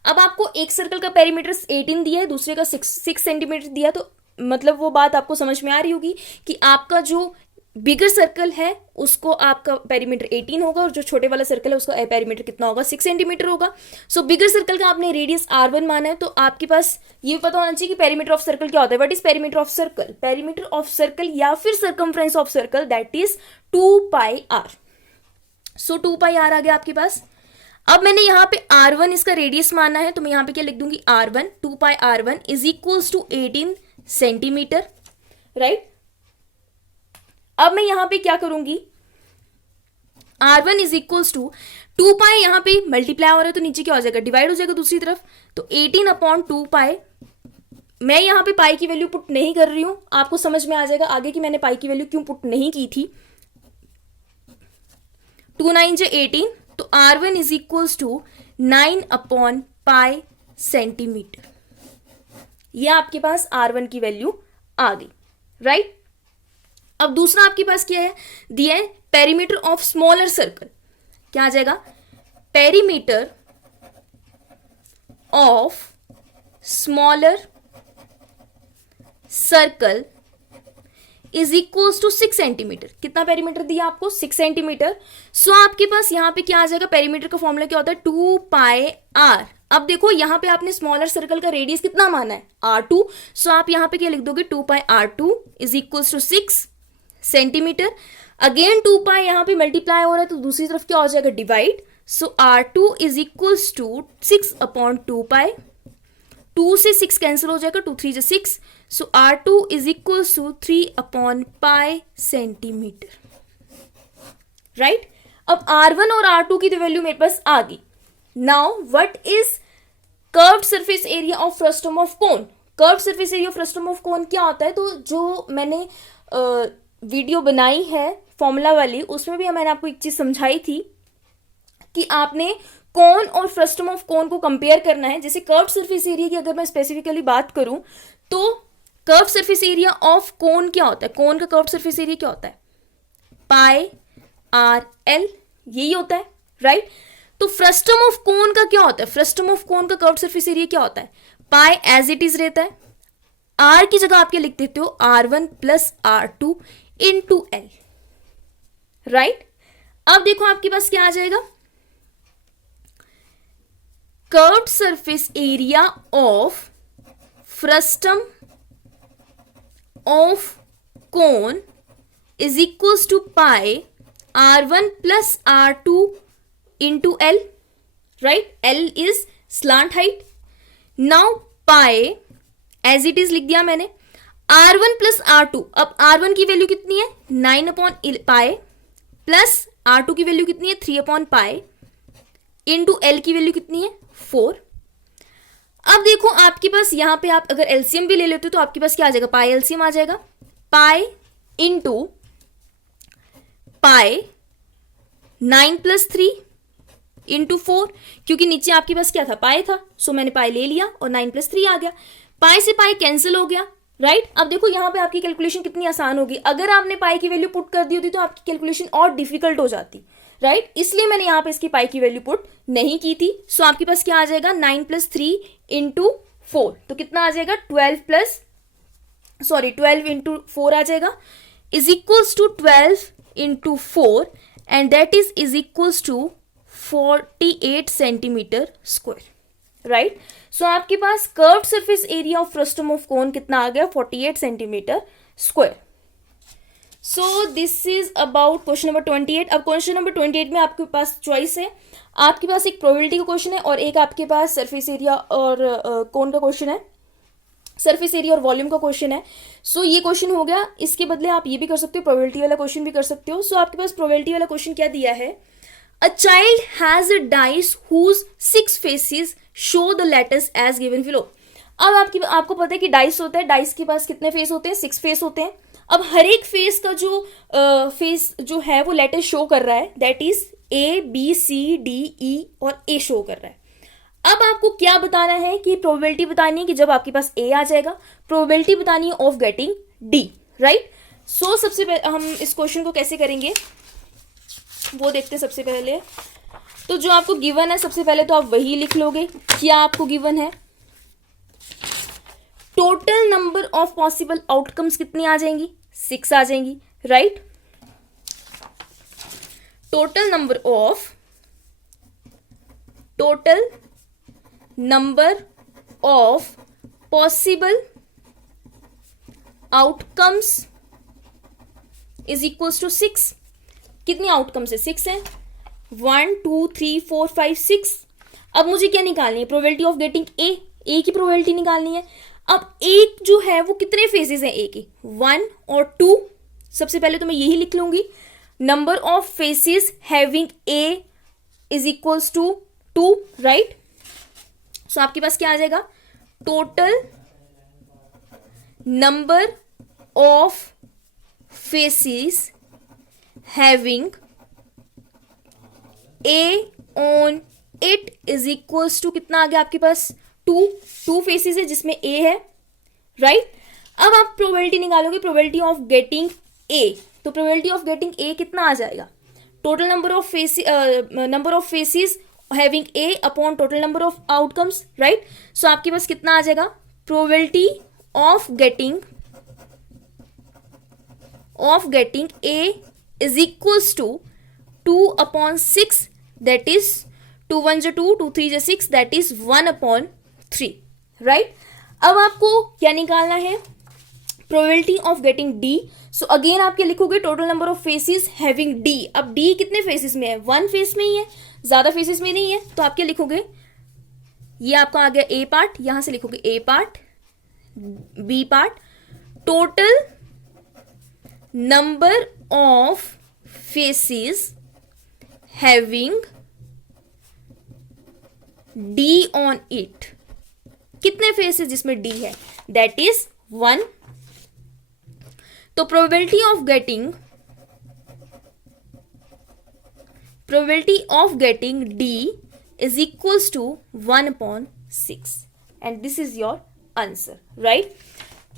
अब आपको एक सर्कल का पेरीमीटर 18 दिया है, दूसरे का 6 सेंटीमीटर दिया, तो मतलब वो बात आपको समझ में आ रही होगी कि आपका जो बिगर सर्कल है उसको आपका पेरीमीटर 18 होगा और जो छोटे वाला सर्कल है उसका पेरीमीटर कितना होगा? 6 सेंटीमीटर होगा। सो बिगर सर्कल का आपने रेडियस R1 माना है, तो आपके पास ये पता होना चाहिए कि पेरीमीटर ऑफ सर्कल क्या होता है। What is perimeter of circle? Perimeter of circle या फिर circumference of circle that is 2πr। So 2πr आ गया आपके पास। अब मैंने यहाँ पे R1 इसका रेडियस माना है, तो मैं यहाँ पे क्या लिख दूंगी? R1 2πr1 is equals to 18 centimetre, right. अब मैं यहां पे क्या करूंगी? R1 इज इक्वल्स टू 2π, यहां पे मल्टीप्लाई हो रहा है तो नीचे क्या हो जाएगा? डिवाइड हो जाएगा दूसरी तरफ। तो 18/2π। मैं यहां पे पाई की वैल्यू पुट नहीं कर रही हूं, आपको समझ में आ जाएगा आगे कि मैंने पाई की वैल्यू क्यों पुट नहीं की थी। 2 9 18, तो R1 is equals to 9/π centimetre. यह आपके पास R1 की वैल्यू आ गई, राइट। अब दूसरा आपके पास क्या है? दिया है पेरीमीटर ऑफ स्मॉलर सर्कल। क्या आ जाएगा? Perimeter of smaller circle is equals to 6 centimetre. कितना पेरीमीटर दिया आपको? 6 सेंटीमीटर। सो आपके पास यहां पे क्या आ जाएगा? पेरीमीटर का फॉर्मूला क्या होता है? 2πr। अब देखो यहां पे आपने स्मॉलर सर्कल का रेडियस कितना माना है? R2। सो आप यहां पे क्या लिख दोगे? 2πr2 is equals to 6 centimetre. Again 2π यहां पे मल्टीप्लाई हो रहा है तो दूसरी तरफ क्या हो जाएगा? Divide. So R2 is equals to 6/2π। 2 से 6 कैंसिल हो जाएगा, 2 3 6। So R2 is equals to 3/π centimetre, right. अब R1 और R2 की तो वैल्यू मेरे पास आ गई। Now what is curved surface area of frustum of cone? Curved surface area of frustum of कोन क्या होता है? तो जो मैंने वीडियो बनाई है फॉर्मूला वाली, उसमें भी मैंने आपको एक चीज समझाई थी कि आपने कोन और फ्रस्टम ऑफ कोन को कंपेयर करना है। जैसे कर्व सरफेस एरिया की अगर मैं स्पेसिफिकली बात करूं तो curve surface area of cone क्या होता है, कोन का कर्व सरफेस एरिया क्या होता है, पाई आर एल, यही होता है, राइट। तो फ्रस्टम ऑफ कोन का क्या होता है, फ्रस्टम ऑफ कोन का कर्व सरफेस एरिया क्या होता है, पाई एज इट इज रहता है, आर की जगह आप क्या लिख देते हो, R1 plus R2 into L, right. अब देखो आपके पास क्या आ जाएगा, curved surface area of frustum of cone is equals to pi R1 plus R2 into L, right. L is slant height. Now pi as it is लिख दिया मैंने, R1 प्लस R2, अब R1 की वैल्यू कितनी है 9 upon pi, plus R2 की value कितनी है 3 अपॉन पाई, इंटू एल की वैल्यू कितनी है 4। अब देखो आपके पास यहां पे आप अगर एलसीएम भी ले लेते हो तो आपके पास क्या आ जाएगा, पाई एलसीएम आ जाएगा, pi into pi 9 plus 3 into 4, क्योंकि नीचे आपके पास क्या था, पाई था, सो मैंने पाई ले लिया और 9 प्लस 3 आ गया, पाई से पाई कैंसिल हो गया, राइट। अब देखो यहां पे आपकी कैलकुलेशन कितनी आसान होगी, अगर आपने पाई की वैल्यू पुट कर दी होती तो आपकी कैलकुलेशन और डिफिकल्ट हो जाती, राइट। इसलिए मैंने यहां पे इसकी पाई की वैल्यू पुट नहीं की थी। सो आपके पास क्या आ जाएगा 9 प्लस 3 इंटू 4, तो कितना आ जाएगा 12 इंटू 4 आ जाएगा, is equals to 12 into 4 and that is equals to 48 centimetre square, right. So आपके पास curved surface area of frustum of cone कितना आ गया 48 centimetre square. So this is about question number 28। अब क्वेश्चन नंबर 28 में आपके पास चॉइस है, आपके पास एक प्रोबेबिलिटी का क्वेश्चन है और एक आपके पास सरफेस एरिया और कोन का क्वेश्चन है, सरफेस एरिया और वॉल्यूम का क्वेश्चन है। सो ये क्वेश्चन हो गया, इसके बदले आप ये भी कर सकते हो, प्रोबेबिलिटी वाला क्वेश्चन भी कर सकते हो। सो आपके पास प्रोबेबिलिटी वाला क्वेश्चन क्या दिया है, A child has a dice whose 6 faces show the letters as given below। अब आपको पता है कि डाइस होता है, डाइस के पास कितने फेस होते हैं, 6 फेस होते हैं। अब हर एक फेस का जो फेस जो है वो लेटर शो कर रहा है, that is A B C D E और A शो कर रहा है। अब आपको क्या बताना है कि प्रोबेबिलिटी बतानी है कि जब आपके पास A आ जाएगा, प्रोबेबिलिटी बतानी है ऑफ गेटिंग D, राइट। सो सबसे पहले हम इस क्वेश्चन को कैसे करेंगे वो देखते हैं। सबसे पहले तो जो आपको गिवन है सबसे पहले तो आप वही लिख लोगे। क्या आपको गिवन है, total number of possible outcomes कितनी आ जाएंगी, 6 आ जाएंगी, राइट। Total number of possible outcomes is equals to 6। कितनी आउटकम्स है, 6 है, 1 2 3 4 5 6। अब मुझे क्या निकालनी है, प्रोबेबिलिटी ऑफ गेटिंग ए की प्रोबेबिलिटी निकालनी है। अब एक जो है वो कितने फेजेस हैं ए के, 1 और 2। सबसे पहले तो मैं यही लिख लूंगी, number of faces having A is equals to 2, right. So आपके पास क्या आ जाएगा, total number of faces having A on it is equals to कितना आ गया आपके पास 2 फेसेस है जिसमें A है, राइट। अब आप प्रोबेबिलिटी निकालोगे, प्रोबेबिलिटी ऑफ गेटिंग A, तो प्रोबेबिलिटी ऑफ गेटिंग A कितना आ जाएगा, total number of faces having A upon total number of outcomes, right. So आपके पास कितना आ जाएगा, probability of getting A is equals to 2 upon 6, that is 2 1 2, 2 3 6, that is 1 upon 3, right। अब आपको क्या निकालना है, probability of getting D। So again आप क्या लिखोगे, total number of faces having D। अब D कितने फेसेस में है, 1 फेस में ही है, ज्यादा फेसेस में नहीं है, तो आप क्या लिखोगे, ये आपका आ गया A पार्ट, यहां से लिखोगे A part B part, total number of faces having D on it। कितने फेसेस जिसमें D है, दैट इज 1। तो probability of getting probability of getting D is equals to 1/6 and this is your answer, right?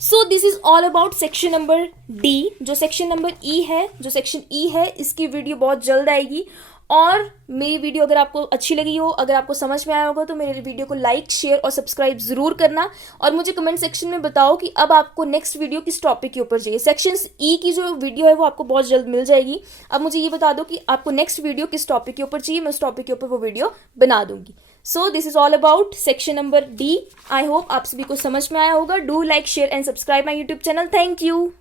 So this is all about section number D. जो section number E है, जो section E है, इसकी video बहुत जल्द आएगी. और मेरी वीडियो अगर आपको अच्छी लगी हो, अगर आपको समझ में आया होगा, तो मेरे वीडियो को लाइक, शेयर और सब्सक्राइब ज़रूर करना. और मुझे कमेंट सेक्शन में बताओ कि अब आपको नेक्स्ट वीडियो किस टॉपिक के ऊपर चाहिए. सेक्शन ई की जो वीडियो है वो आपको बहुत जल्द मिल जाएगी. अब मुझे ये बता दो कि आपको नेक्स्ट वीडियो किस टॉपिक के ऊपर चाहिए, मैं उस टॉपिक के ऊपर वो वीडियो बना दूंगी. सो this is all about section number D. I hope आप सभी को समझ में आया होगा. Do like, share and subscribe my YouTube channel. Thank you.